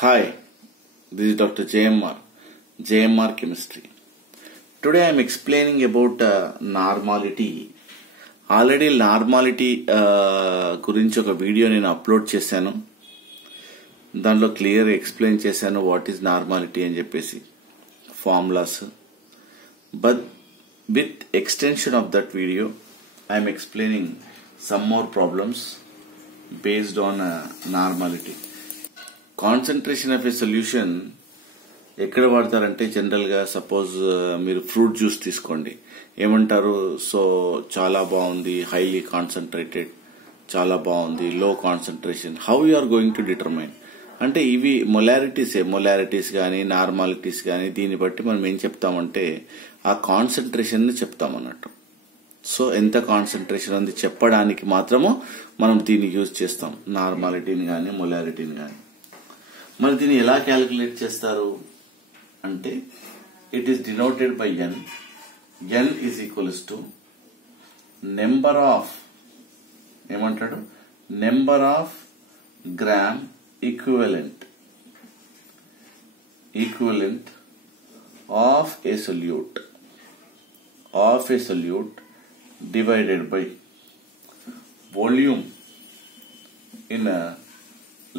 Hi, this is Dr. JMR Chemistry. Today I am explaining about normality. Already normality గురించి ఒక video నేను upload చేశాను. దాంట్లో clear explain చేశాను వాట్ ఈజ్ నార్మాలిటీ అని చెప్పేసి formulas. But with extension of that video I'm explaining some more problems based on normality. Concentration of a solution ఎక్కడ వాడతారంటే general గా సపోజ్ మీరు ఫ్రూట్ జ్యూస్ తీసుకోండి, ఏమంటారు? సో చాలా బాగుంది, హైలీ కాన్సన్ట్రేటెడ్, చాలా బాగుంది, low concentration. How you are going to determine అంటే ఇవి మొలారిటీస్ కానీ నార్మాలిటీస్ కానీ దీన్ని బట్టి మనం ఏం చెప్తామంటే ఆ కాన్సన్ట్రేషన్ ని చెప్తామన్నట్టు. సో ఎంత కాన్సన్ట్రేషన్ ఉంది చెప్పడానికి మాత్రము మనం దీన్ని యూజ్ చేస్తాం, నార్మాలిటీని కానీ మొలారిటీని కానీ. మరి దీన్ని ఎలా క్యాలిక్యులేట్ చేస్తారు అంటే it is denoted by n. n is equals to number of, ఏమంటాడు, number of gram equivalent of a solute divided by volume in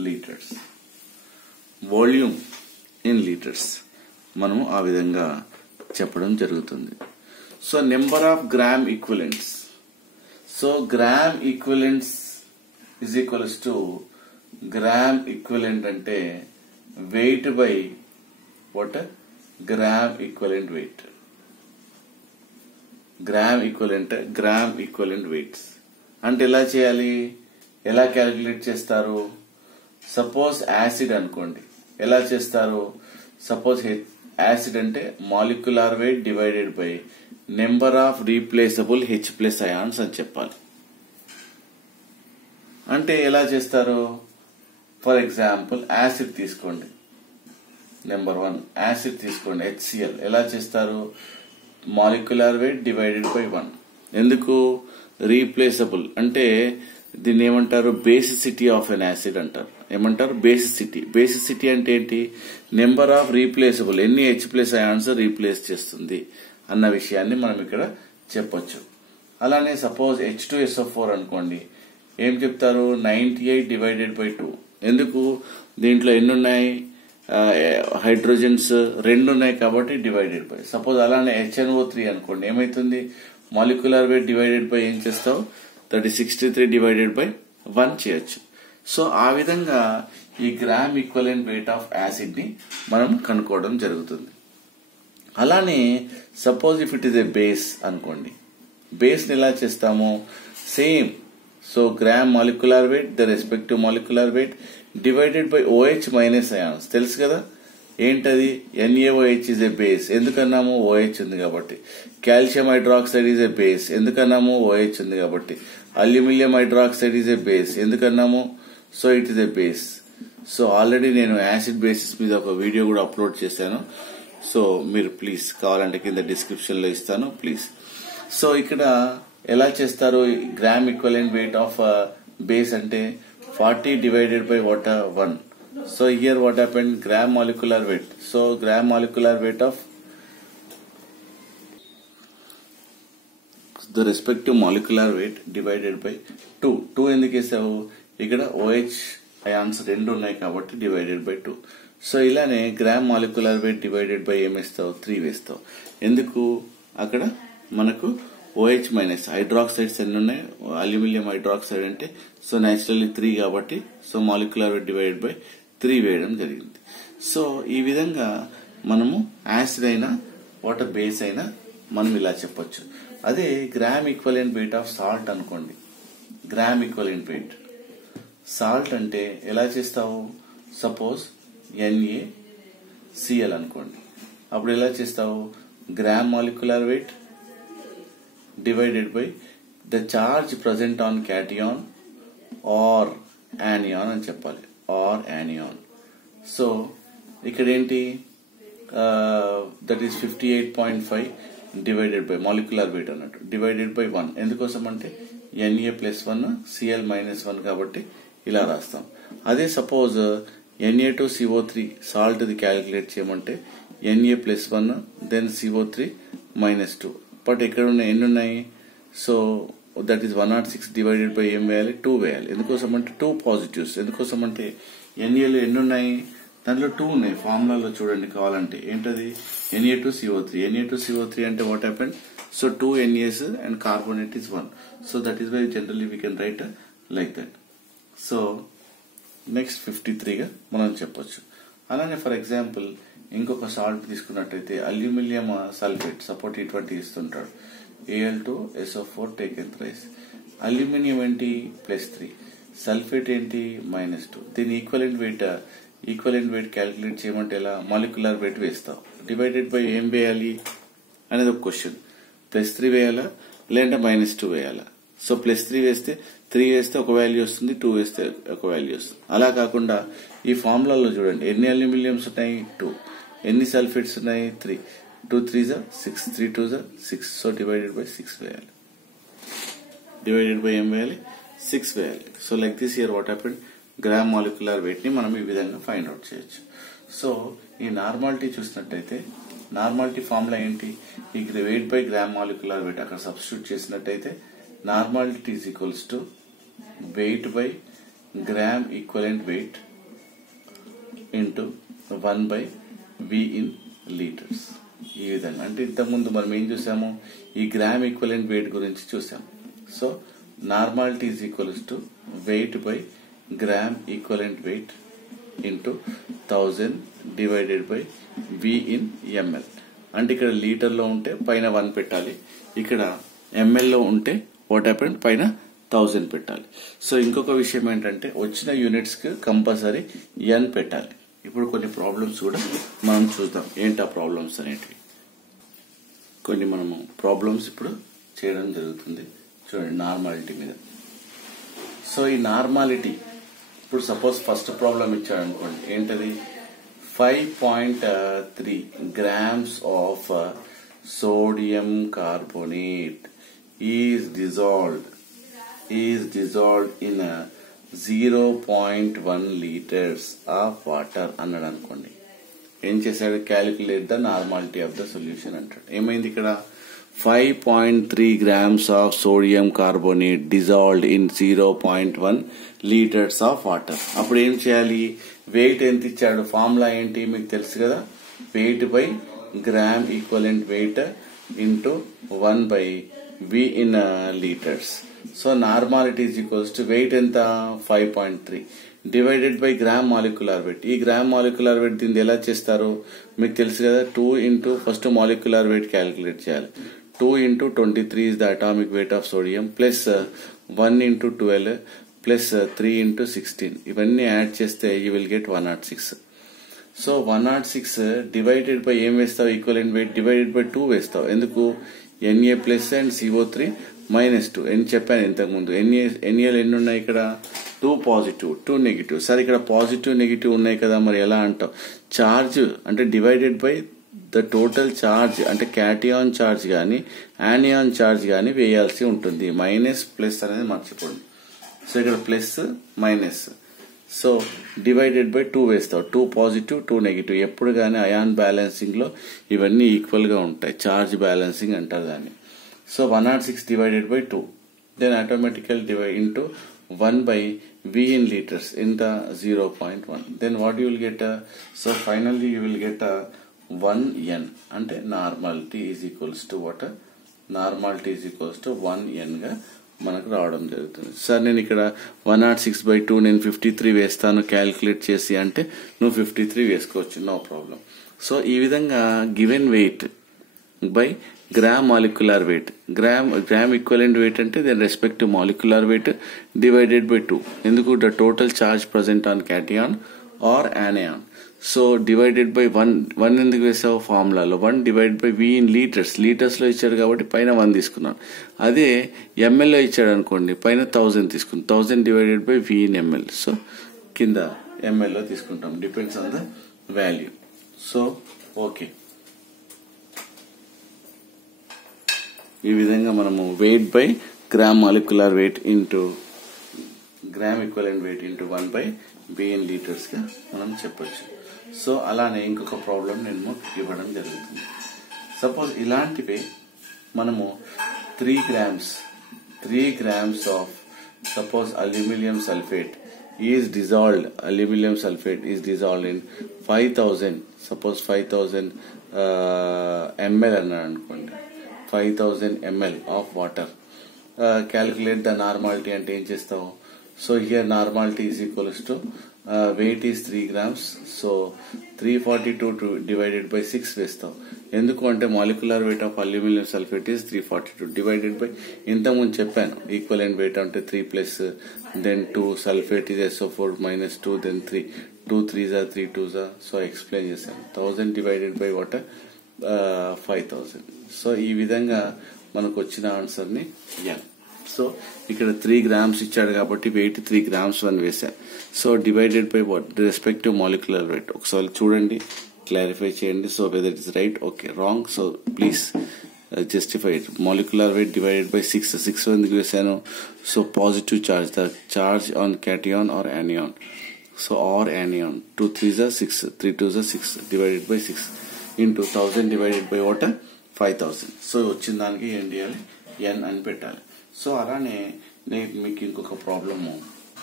litres. Volume in litres మనము ఆ విధంగా చెప్పడం జరుగుతుంది. So number of gram equivalents. So gram equivalents is equals to gram equivalent అంటే weight by what, gram equivalent weight. Gram equivalent weights అంటే ఎలా చేయాలి, ఎలా క్యాలిక్యులేట్ చేస్తారు? సపోజ్ యాసిడ్ అనుకోండి, ఎలా చేస్తారు? సపోజ్ యాసిడ్ అంటే molecular weight divided by number of replaceable H+ ions అని చెప్పాలి. అంటే ఎలా చేస్తారు? ఫర్ ఎగ్జాంపుల్ యాసిడ్ తీసుకోండి, నెంబర్ 1 యాసిడ్ తీసుకోండి, HCl. ఎలా చేస్తారు? Molecular weight divided by 1. ఎందుకు? రీప్లేసబుల్ అంటే దీన్ని ఏమంటారు? బేసిసిటీ ఆఫ్ ఎన్ యాసిడ్ అంటారు. ఏమంటారు? బేసిసిటీ అంటే ఏంటి? నెంబర్ ఆఫ్ రీప్లేసబుల్, ఎన్ని H+ అయాన్స్ రీప్లేస్ చేస్తుంది అన్న విషయాన్ని మనం ఇక్కడ చెప్పొచ్చు. అలానే సపోజ్ H2SO4 అనుకోండి, ఏం చెప్తారు? 98 డివైడెడ్ బై 2. ఎందుకు? దీంట్లో ఎన్ని ఉన్నాయి? హైడ్రోజన్స్ 2 ఉన్నాయి కాబట్టి డివైడెడ్ బై. సపోజ్ అలానే HNO3 అనుకోండి, ఏమైతుంది? మాలిక్యులర్ వెయిట్ డివైడెడ్ బై ఏం చేస్తావు? 63 డివైడెడ్ బై 1 చేయొచ్చు. సో ఆ విధంగా ఈ gram equivalent weight of acid ని మనం కనుక్కోవడం జరుగుతుంది. అలానే suppose if it is a base అనుకోండి, బేస్ ని ఎలా చేస్తాము? Same. So gram molecular weight, the respective molecular weight divided by OH minus ions. తెలుసు కదా ఏంటది? NaOH is a base. ఎందుకన్నాము? OH ఉంది కాబట్టి. Calcium hydroxide is a base. ఎందుకన్నాము? OH ఉంది కాబట్టి. Aluminium hydroxide is a base. ఎందుకన్నాము? So it is a base. So already నేను యాసిడ్ బేసిస్ మీద ఒక వీడియో కూడా అప్లోడ్ చేశాను. సో మీరు ప్లీజ్ కావాలంటే కింద డిస్క్రిప్షన్ లో ఇస్తాను, ప్లీజ్. సో ఇక్కడ ఎలా చేస్తారు? Gram equivalent weight of base అంటే 40 divided by 1. So here what happened? Gram molecular weight. So gram molecular weight of the respective molecular weight divided by 2. 2 ఎందుకు వేసావు? ఇక్కడ OH అయాన్స్ 2 ఉన్నాయి కాబట్టి డివైడెడ్ బై 2. సో ఇలానే gram molecular weight divided by ఏం వేస్తావు? 3 వేస్తావు. ఎందుకు? అక్కడ మనకు OH మైనస్ హైడ్రాక్సైడ్స్ ఎన్ని ఉన్నాయి? అల్యూమినియం హైడ్రాక్సైడ్ అంటే సో నేచురల్లీ 3 కాబట్టి so molecular weight divided by 3 వేయడం జరిగింది. సో ఈ విధంగా మనము యాసిడ్ అయినా వాటర్ బేస్ అయినా మనం ఇలా చెప్పొచ్చు. అదే gram equivalent weight of salt అనుకోండి, గ్రామ్ ఈక్వలెంట్ వెయిట్ సాల్ట్ అంటే ఎలా చేస్తావు? సపోజ్ NaCl అనుకోండి, అప్పుడు ఎలా చేస్తావు? Gram molecular weight divided by the charge present on cation or anion అని చెప్పాలి, ఆర్ యానియాన్. సో ఇక్కడ ఏంటి? That is 58.5 divided by molecular weight అన్నట్టు డివైడెడ్ బై 1. ఎందుకోసం అంటే Na+1 Cl-1 కాబట్టి ఇలా రాస్తాం. అదే suppose Na2CO3 salt the calculate చేయమంటే Na+1 దెన్ CO3 -2 బట్ ఇక్కడ ఉన్న ఎన్ని ఉన్నాయి so that is 106 divided by ఏం వేయాలి 2 వేయాలి ఎందుకోసం అంటే 2 పాజిటివ్స్ ఎందుకోసం అంటే Na లో ఎన్ని ఉన్నాయి దాంట్లో 2 ఉన్నాయి ఫార్ములాలో చూడండి కావాలంటే ఏంటది Na2CO3 అంటే what happened so 2 NAs and carbonate is 1 so that is why generally we can write like that so next 53 గా మనం చెప్పొచ్చు అలానే ఫర్ ఎగ్జాంపుల్ ఇంకొక సాల్ట్ తీసుకున్నట్టయితే అల్యూమినియం సల్ఫేట్ సపోర్ట్ ఇటువంటి ఇస్తుంటాడు Al2SO4 టేకెన్ థ్రైస్ అల్యూమినియం ఏంటి +3 సల్ఫేట్ ఏంటి -2 దీని ఈక్వలెంట్ వెయిట్ క్యాలిక్యులేట్ చేయమంటే ఎలా మాలిక్యులర్ వెయిట్ వేస్తావు డివైడెడ్ బై ఏం వేయాలి అనేది ఒక క్వశ్చన్ +3 వేయాలా లేదంటే -2 వేయాలా సో +3 వేస్తే 3 వేస్తే ఒక వాల్యూ వస్తుంది 2 వేస్తే ఒక వాల్యూ వస్తుంది అలా కాకుండా ఈ ఫార్ములాలో చూడండి ఎన్ని అల్యూమినియంస్ ఉన్నాయి 2 ఎన్ని సల్ఫేట్స్ ఉన్నాయి 3 2 3s 6 3 2s 6 so divided by 6 వేయాలి డివైడెడ్ బై ఏం వేయాలి 6 వేయాలి so like this here what happened gram molecular wait ని మనం ఈ విధంగా ఫైండ్ అవుట్ చేయొచ్చు సో ఈ నార్మాలిటీ చూసినట్టయితే నార్మాలిటీ ఫార్ములా ఏంటి ఈ wait by gram molecular wait అక్కడ సబ్స్టిట్యూట్ చేసినట్టయితే normality is equals to wait by gram equivalent weight into 1 by V in litres ఈ విధంగా అంటే ఇంతకుముందు మనం ఏం చూసాము ఈ గ్రామ్ ఈక్వలెంట్ వెయిట్ గురించి చూసాం so normality is equals to wait by gram equivalent weight into 1000 divided by V in ml అంటే ఇక్కడ లీటర్ లో ఉంటే పైన 1 పెట్టాలి ఇక్కడ ml లో ఉంటే వాట్ హ్యాపెండ్ పైన 1000 పెట్టాలి సో ఇంకొక విషయం ఏంటంటే వచ్చిన యూనిట్స్ కి కంపల్సరీ n పెట్టాలి ఇప్పుడు కొన్ని ప్రాబ్లమ్స్ కూడా మనం చూద్దాం ఏంటి ఆ ప్రాబ్లమ్స్ అనేటివి కొన్ని మనము ప్రాబ్లమ్స్ ఇప్పుడు చేయడం జరుగుతుంది చూడండి నార్మాలిటీ మీద సో ఈ నార్మాలిటీ ఇప్పుడు సపోజ్ ఫస్ట్ ప్రాబ్లం ఇచ్చాడు అనుకోండి ఏంటది 5.3 grams of sodium carbonate is dissolved in a 0.1 liters of water అన్నాడు అనుకోండి ఏం చేశాడు calculate the normality of the solution అంటాడు ఏమైంది ఇక్కడ 5.3 grams of sodium carbonate dissolved in 0.1 liters of water అప్పుడు ఏం చేయాలి వెయిట్ ఎంత ఇచ్చాడు ఫార్ములా ఏంటి మీకు తెలుసు కదా weight by gram equivalent weight into 1 by V in litres so normality is equals to weight ఎంత 5.3 divided by gram molecular weight ఈ గ్రామ్ మాలిక్యులర్ వెయిట్ దీన్ని ఎలా చేస్తారు మీకు తెలుసు కదా 2 into first molecular weight calculate చేయాలి 2 into 23 is the atomic weight of sodium plus 1 into 12 plus 3 into 16 ఇవన్నీ యాడ్ చేస్తే you will get 106 so 106 divided by ఏం వేస్తావు ఈక్వలెంట్ వెయిట్ డివైడెడ్ బై 2 వేస్తావు ఎందుకు Na ప్లస్ అండ్ CO3 -2 అని చెప్పాను ఇంతకు ముందు NaL ఎన్ని ఉన్నాయి ఇక్కడ 2 పాజిటివ్ 2 నెగిటివ్ సరే ఇక్కడ పాజిటివ్ నెగిటివ్ ఉన్నాయి కదా మరి ఎలా అంటావు చార్జ్ అంటే divided by the total charge అంటే క్యాటియాన్ చార్జ్ గాని యానియాన్ చార్జ్ గాని వేయాల్సి ఉంటుంది మైనస్ ప్లస్ అనేది మర్చిపోండి సో ఇక్కడ plus minus so divided by 2 వేస్తావు 2 పాజిటివ్ 2 నెగిటివ్ ఎప్పుడు గానీ అయాన్ బ్యాలెన్సింగ్ లో ఇవన్నీ ఈక్వల్ గా ఉంటాయి చార్జ్ బ్యాలెన్సింగ్ అంటారు దాన్ని so 106 divided by 2 then automatical divide into 1 by V in liters in the 0.1 then what you will get so finally you will get 1n అంటే normality is equals to what normality is equals to 1n గా మనకు రావడం జరుగుతుంది sir నేను ఇక్కడ 106/2 నేను 53 వేస్తాను calculate చేసి అంటే నువ్వు 53 వేసుకోవచ్చు నో ప్రాబ్లం సో ఈ విధంగా given weight by gram molecular weight gram equivalent weight అంటే then respective molecular weight divided by 2 ఎందుకు the total charge present on cation or anion so divided by 1 ఎందుకు వేసావు ఫార్ములాలో 1 divided by V in litres లో ఇచ్చాడు కాబట్టి పైన 1 తీసుకున్నాను అదే ml లో ఇచ్చాడు అనుకోండి పైన 1000 తీసుకున్నాను 1000 divided by V in ml so కింద ml లో తీసుకుంటాం depends on the value so okay ఈ విధంగా మనము wait by gram molecular weight into gram equivalent weight into 1 by be in litres గా మనం చెప్పొచ్చు. సో అలానే ఇంకొక ప్రాబ్లం నేను ఇవ్వడం జరుగుతుంది. సపోజ్ ఇలాంటివి మనము 3 grams of suppose aluminum sulfate is dissolved in 5000 suppose 5000 ml అన్నాడు అనుకోండి, 5000 ml of water. Calculate the normality అంటే ఏం చేస్తావు? So here normality is equals to weight is 3 grams, so 342 divided by 6 వేస్తావు. ఎందుకు అంటే molecular weight of aluminium sulphate is 342 divided by ఇంతకుముందు చెప్పాను ఈక్వలెంట్ వెయిట్ అంటే 3 plus then 2 sulphate is SO4 minus 2 then 3 2 3s are 3 2s are, so explain చేశాను. 1000 divided by water 5000. So ఈ విధంగా మనకు వచ్చిన ఆన్సర్ ని n. సో ఇక్కడ 3 grams ఇచ్చాడు కాబట్టి వెయిట్ 3 grams అని వేశాను. So divided by what respective molecular wait ఒకసారి చూడండి, క్లారిఫై చేయండి. So whether it is right, okay, wrong, so please justify it. Molecular weight divided by 6 ఎందుకు వేశాను? So positive charge, the charge on cation or anion. So or anion 2 3s are 6 3 2s are 6 divided by 6 into 1000 divided by what 5000. So వచ్చిన దానికి ఏం చేయాలి? n అని పెట్టాలి. So అలానే నేను మీకు ఇంకొక ప్రాబ్లమ్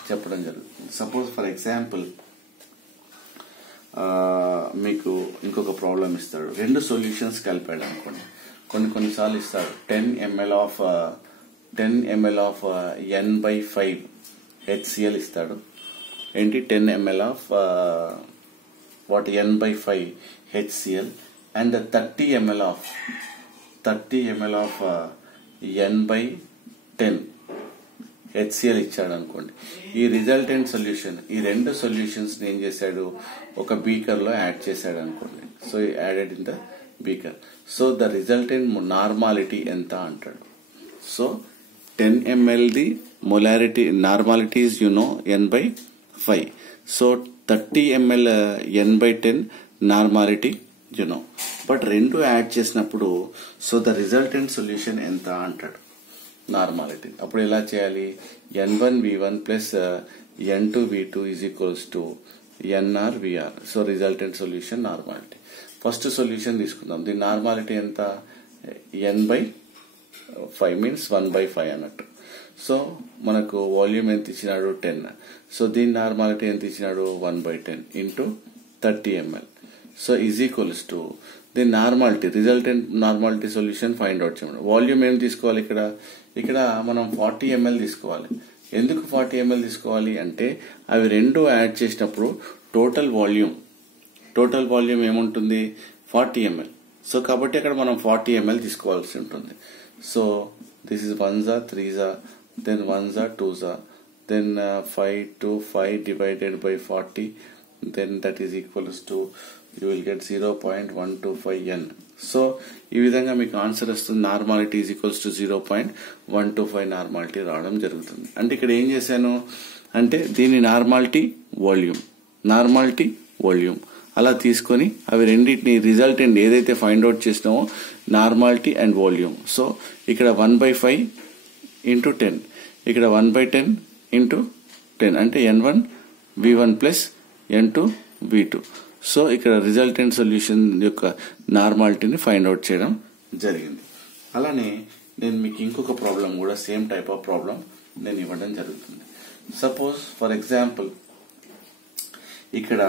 చెప్పడం జరుగుతుంది. సపోజ్ ఫర్ ఎగ్జాంపుల్ మీకు ఇంకొక ప్రాబ్లం ఇస్తాడు, 2 సొల్యూషన్స్ కలిపాడు అనుకోండి. కొన్నిసార్లు ఇస్తాడు 10 ml of n/5 HCl ఇస్తాడు. ఏంటి 10 ml of n/5 HCl and 30 ml of n/10 HCl ఇచ్చాడు అనుకోండి. ఈ రిజల్టెంట్ సొల్యూషన్, ఈ 2 సొల్యూషన్స్ ఏం చేశాడు? ఒక బీకర్ లో యాడ్ చేశాడు అనుకోండి. So added in the beaker. So the resultant normality ఎంత అంటాడు? So 10 ml the molarity normality is n/5. So 30 ml n/10 normality but 2 add చేసినప్పుడు సో ద రిజల్టెంట్ సొల్యూషన్ ఎంత అంటాడు? నార్మాలిటీ. అప్పుడు ఎలా చేయాలి? n1v1 plus n2v2 is equals to nr/vr. So resultant solution normality. First solution తీసుకుందాం. దీని normality ఎంత? n/5 means 1/5 అన్నట్టు. సో మనకు వాల్యూమ్ ఎంత ఇచ్చినాడు? 10. సో దీని నార్మాలిటీ ఎంత ఇచ్చినాడు? 1/10 into 30 ml. So is equals to దీని normality, resultant normality solution find out చేయడం. వాల్యూమ్ ఏం తీసుకోవాలి? ఇక్కడ మనం 40 ml తీసుకోవాలి. ఎందుకు 40 ml తీసుకోవాలి అంటే అవి 2 యాడ్ చేసినప్పుడు టోటల్ వాల్యూమ్ ఏముంటుంది? 40 ml. సో కాబట్టి అక్కడ మనం 40 ml తీసుకోవాల్సి ఉంటుంది. So this is 1s are 3s are then 1s are 2s are then 5 to 5 divided by 40 then that is equals to you will get 0.125 n. So ఈ విధంగా మీకు answer వస్తుంది. Normality is equals to 0.125 normality రావడం జరుగుతుంది. అంటే ఇక్కడ ఏం చేశాను అంటే దీని నార్మాలిటీ వాల్యూమ్ అలా తీసుకొని అవి రెండింటిని రిజల్టెంట్ ఏదైతే ఫైండ్ అవుట్ చేసినామో నార్మాలిటీ అండ్ వాల్యూమ్. సో ఇక్కడ 1/5 ఇంటూ 10, ఇక్కడ 1/10 ఇంటూ 10 అంటే n1v1 ప్లస్ n2v2. సో ఇక్కడ రిజల్టెంట్ సొల్యూషన్ యొక్క నార్మాలిటీని ఫైండ్ అవుట్ చేయడం జరిగింది. అలానే నేను మీకు ఇంకొక ప్రాబ్లం కూడా సేమ్ టైప్ ఆఫ్ ప్రాబ్లం నేను ఇవ్వడం జరుగుతుంది. సపోజ్ ఫర్ ఎగ్జాంపుల్ ఇక్కడ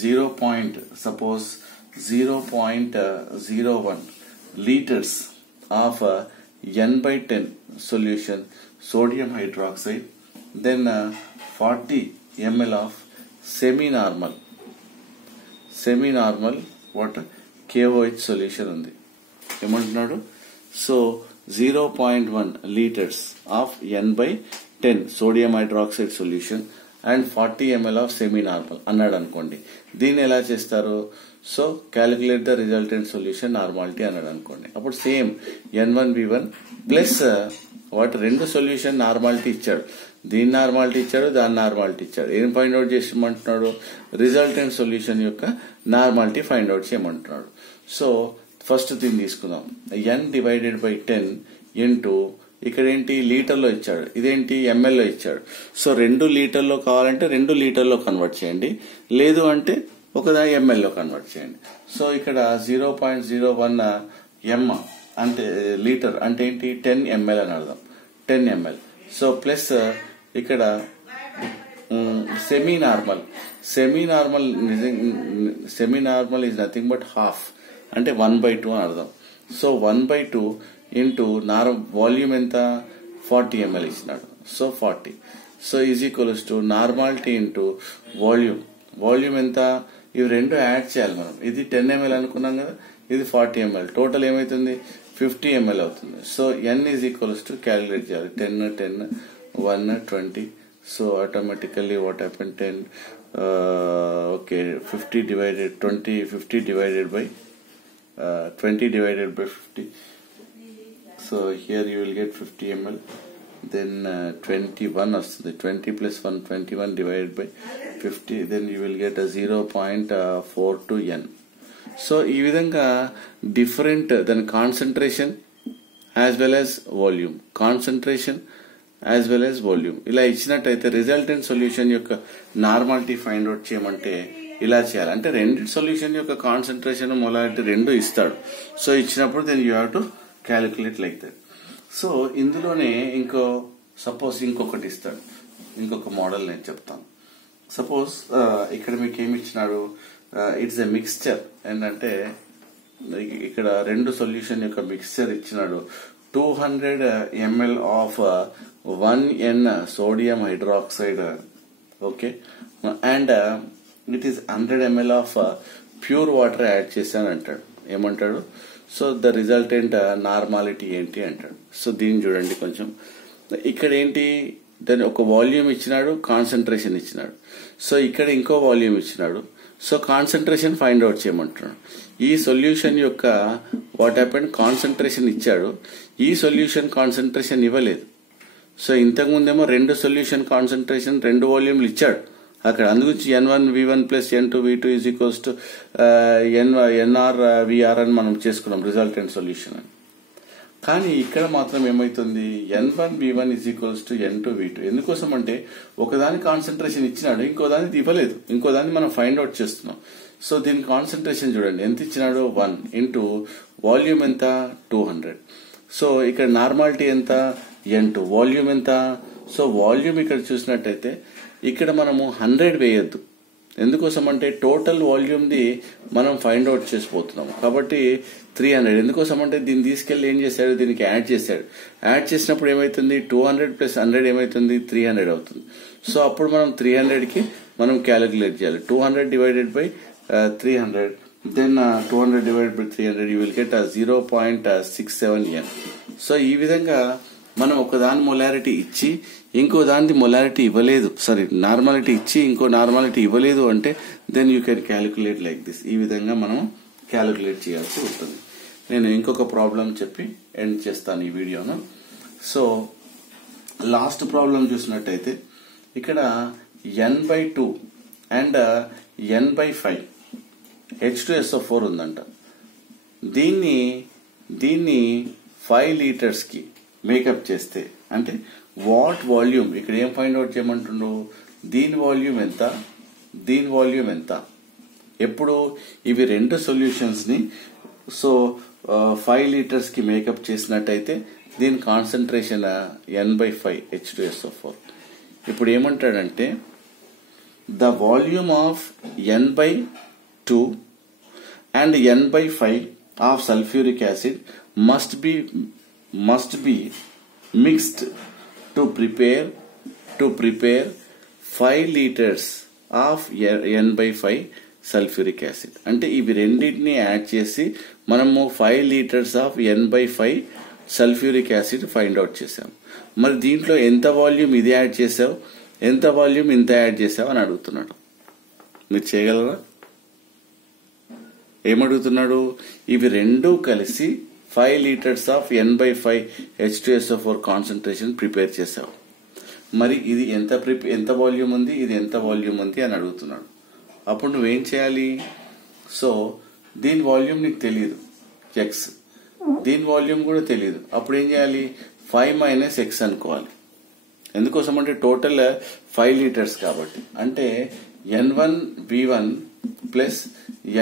0.01 litres of n/10 solution sodium hydroxide, then 40 ml of semi-normal what KOH solution ఉంది. ఏమంటున్నాడు? So 0.1 litres of n/10 sodium hydroxide solution and 40 ml of semi normal అన్నాడు అనుకోండి. దీన్ని ఎలా చేస్తారు? So calculate the resultant solution normality అన్నాడు అనుకోండి. అప్పుడు సేమ్ n1v1 ప్లస్ వాటి 2 సొల్యూషన్ నార్మాలిటీ ఇచ్చాడు, దీని నార్మాలిటీ ఇచ్చాడు, దాని నార్మాలిటీ ఇచ్చాడు. ఏం ఫైండ్ అవుట్ చేసేయమంటున్నాడు? రిజల్టెంట్ సొల్యూషన్ యొక్క నార్మాలిటీ ఫైండ్ అవుట్ చేయమంటున్నాడు. సో ఫస్ట్ దీన్ని తీసుకుందాం. n/10 ఇంటూ ఇక్కడ ఏంటి లీటర్లో ఇచ్చాడు, ఇదేంటి ఎంఎల్లో ఇచ్చాడు. సో 2 లీటర్లో కావాలంటే 2 లీటర్లో కన్వర్ట్ చేయండి, లేదు అంటే ఒకదా ఎంఎల్లో కన్వర్ట్ చేయండి. సో ఇక్కడ 0.01 ఎం అంటే లీటర్ అంటే ఏంటి 10 ml అని అర్థం, 10 ml. సో ప్లస్ ఇక్కడ semi normal is nothing but half అంటే 1/2 అని అర్థం. సో 1/2 ఇంటూ వాల్యూమ్ ఎంత 40 ml ఇచ్చినాడు, so 40. So is equals to normality into volume ఎంత, ఇవి రెండు యాడ్ చేయాలి మనం. ఇది 10 ml అనుకున్నాం కదా, ఇది 40 ml, టోటల్ ఏమైతుంది 50 ml అవుతుంది. So n is equals to calculate చేయాలి, 10 1 20. So automatically what happen 10 okay 50 divided 20 50 divided by 20 divided by 50. So here you will get 50 ml. Then 21 వస్తుంది, 20 plus 1 21 divided by 50. Then you will get a 0.42 n. So ఈ విధంగా different దాని concentration as well as volume ఇలా ఇచ్చినట్టయితే resultant solution యొక్క normality find out చేయమంటే ఇలా చేయాలి. అంటే రెండు సొల్యూషన్ యొక్క కాన్సన్ట్రేషన్ మొలారిటీ రెండు ఇస్తాడు. సో ఇచ్చినప్పుడు then you have to calculate like that. So ఇందులోనే సపోజ్ ఇంకొకటి ఇస్తాడు, ఇంకొక మోడల్ నేను చెప్తాను. సపోజ్ ఇక్కడ మీకు ఏమి ఇచ్చినాడు, ఇట్స్ ఎ మిక్స్చర్. ఏంటంటే ఇక్కడ రెండు సొల్యూషన్ యొక్క మిక్స్చర్ ఇచ్చినాడు. 200 ml of 1n sodium hydroxide, okay, and it is 100 ml of pure water add చేశాను అంటాడు. ఏమంటాడు, సో ద రిజల్టెంట్ నార్మాలిటీ ఏంటి అంటాడు. సో దీన్ని చూడండి కొంచెం. ఇక్కడ ఏంటి, దాని ఒక వాల్యూమ్ ఇచ్చినాడు, కాన్సన్ట్రేషన్ ఇచ్చినాడు. సో ఇక్కడ ఇంకో వాల్యూమ్ ఇచ్చినాడు, సో కాన్సన్ట్రేషన్ ఫైండ్ అవుట్ చేయమంటున్నాడు. ఈ సొల్యూషన్ యొక్క వాట్ హ్యాపెండ్ కాన్సన్ట్రేషన్ ఇచ్చాడు, ఈ సొల్యూషన్ కాన్సన్ట్రేషన్ ఇవ్వలేదు. సో ఇంతకు ముందేమో రెండు సొల్యూషన్ కాన్సన్ట్రేషన్ రెండు వాల్యూమ్లు ఇచ్చాడు అక్కడ. అందుగురించి N1V1 plus N2V2 is equals to NRVR అని మనం చేసుకున్నాం రిజల్టెంట్ సొల్యూషన్ అని. కానీ ఇక్కడ మాత్రం ఏమైతుంది, N1V1 is equals to N2V2. ఎందుకోసం అంటే ఒకదాని కాన్సన్ట్రేషన్ ఇచ్చినాడు, ఇంకో దానికి ఇవ్వలేదు, ఇంకో దాన్ని మనం ఫైండ్ అవుట్ చేస్తున్నాం. సో దీని కాన్సన్ట్రేషన్ చూడండి ఎంత ఇచ్చినాడు, 1 ఇంటూ వాల్యూమ్ ఎంత 200. సో ఇక్కడ నార్మాలిటీ ఎంత N2, వాల్యూమ్ ఎంత. సో వాల్యూమ్ ఇక్కడ చూసినట్టయితే ఇక్కడ మనము 100 వేయద్దు. ఎందుకోసం అంటే టోటల్ వాల్యూమ్ ది మనం ఫైండ్ అవుట్ చేసిపోతున్నాం కాబట్టి 300. ఎందుకోసం అంటే దీన్ని తీసుకెళ్లి ఏం చేశాడు, దీనికి యాడ్ చేశాడు. యాడ్ చేసినప్పుడు ఏమైతుంది, 200 ప్లస్ 100 ఏమైతుంది 300 అవుతుంది. సో అప్పుడు మనం 300కి మనం క్యాలిక్యులేట్ చేయాలి. 200 divided by 300, then 200 divided by 300 you will get 0.67 n. So ఈ విధంగా మనం ఒక దాని మొలారిటీ ఇచ్చి ఇంకో దాని మొలారిటీ ఇవ్వలేదు, నార్మాలిటీ ఇచ్చి ఇంకో నార్మాలిటీ ఇవ్వలేదు అంటే then you can calculate like this. ఈ విధంగా మనం క్యాలిక్యులేట్ చేయాల్సి ఉంటుంది. నేను ఇంకొక ప్రాబ్లం చెప్పి ఎండ్ చేస్తాను ఈ వీడియోను. సో లాస్ట్ ప్రాబ్లం చూసినట్టయితే ఇక్కడ n/2 అండ్ n/5 H2SO4 ఉందంట. దీన్ని 5 లీటర్స్ కి మేకప్ చేస్తే అంటే వాట్ వాల్యూమ్ ఇక్కడ ఏం ఫైండ్ అవుట్ చేయమంటుండ్రు, దీని వాల్యూమ్ ఎంత, దీని వాల్యూమ్ ఎంత. ఎప్పుడు ఇవి రెండు సొల్యూషన్స్ ని సో 5 లీటర్స్ కి మేకప్ చేసినట్టయితే దీని కాన్సన్ట్రేషన్ n/5 H2SO4. ఇప్పుడు ఏమంటాడంటే the volume of n/2 and n/5 of sulfuric acid must be mixed to prepare 5 liters of n/5 sulphuric acid. అంటే ఇవి రెండింటిని యాడ్ చేసి మనము 5 litres of n/5 sulphuric acid find out చేసాం. మరి దీంట్లో ఎంత వాల్యూమ్ ఇది యాడ్ చేసావు, ఎంత వాల్యూమ్ ఇంత యాడ్ చేసావు అని అడుగుతున్నాడు. మీరు చేయగలరా? ఏమడుగుతున్నాడు, ఇవి రెండు కలిసి 5 litres of n/5 H2SO4 concentration prepare చేసావు. మరి ఇది ఎంత వాల్యూమ్ ఉంది, ఇది ఎంత వాల్యూమ్ ఉంది అని అడుగుతున్నాడు. అప్పుడు నువ్వేం చేయాలి, సో దీని వాల్యూమ్ నీకు తెలియదు x, దీని వాల్యూమ్ కూడా తెలియదు. అప్పుడు ఏం చేయాలి, 5 మైనస్ ఎక్స్ అనుకోవాలి. ఎందుకోసం అంటే టోటల్ 5 లీటర్స్ కాబట్టి, అంటే N1 V1 plus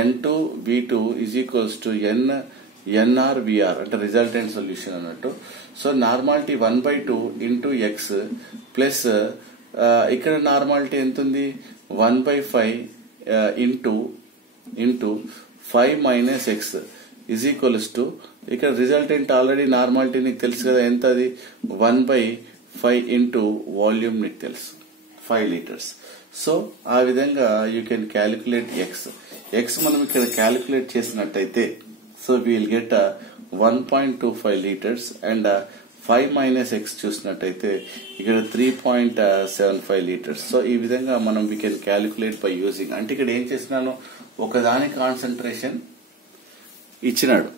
N2 V2 is equals to NR VR అంటే రిజల్టెంట్ సొల్యూషన్ అన్నట్టు. So normality 1/2 into X plus ఇక్కడ నార్మాలిటీ ఎంత ఉంది 1/5 into 5 minus X is equals to ఇక్కడ రిజల్టెంట్ ఆల్రెడీ నార్మాలిటీ నీకు తెలుసు కదా ఎంత, అది 1/5 ఇంటూ వాల్యూమ్ నీకు తెలుసు 5 లీటర్స్. సో ఆ విధంగా యూ కెన్ క్యాలిక్యులేట్ ఎక్స్ మనం ఇక్కడ క్యాలిక్యులేట్ చేసినట్టయితే so we'll get 1.25 litres and 5 minus X చూసినట్టయితే ఇక్కడ 3.75 లీటర్స్. సో ఈ విధంగా మనం we can calculate by using. అంటే ఇక్కడ ఏం చేసినాను, ఒకదాని కాన్సన్ట్రేషన్ ఇచ్చినాడు,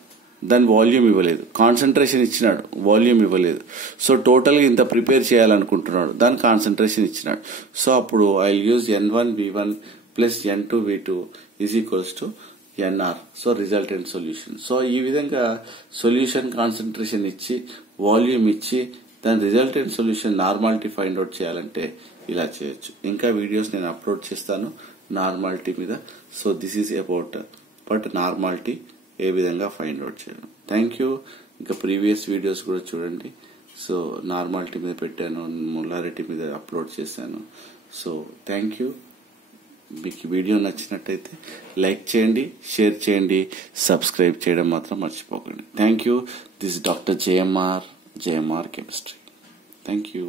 దాని వాల్యూమ్ ఇవ్వలేదు, కాన్సన్ట్రేషన్ ఇచ్చినాడు, వాల్యూమ్ ఇవ్వలేదు. సో టోటల్గా ఇంత ప్రిపేర్ చేయాలనుకుంటున్నాడు, దాని కాన్సన్ట్రేషన్ ఇచ్చినాడు. సో అప్పుడు I use N1 V1 plus N2 V2 is equals to NR. So resultant solution. So ఈ విధంగా సొల్యూషన్ కాన్సన్ట్రేషన్ ఇచ్చి వాల్యూమ్ ఇచ్చి దాని resultant solution normality find out చేయాలంటే ఇలా చేయొచ్చు. ఇంకా వీడియోస్ నేను అప్లోడ్ చేస్తాను నార్మాలిటీ మీద. So this is about but normality ఏ విధంగా ఫైండ్ అవుట్ చేయడం. Thank you. ఇంకా ప్రీవియస్ వీడియోస్ కూడా చూడండి. సో నార్మాలిటీ మీద పెట్టాను, మొలారిటీ మీద అప్లోడ్ చేశాను. So thank you. మీకు వీడియో నచ్చినట్టయితే లైక్ చేయండి, షేర్ చేయండి, సబ్స్క్రైబ్ చేయడం మాత్రం మర్చిపోకండి. Thank you. This doctor JMR chemistry. Thank you.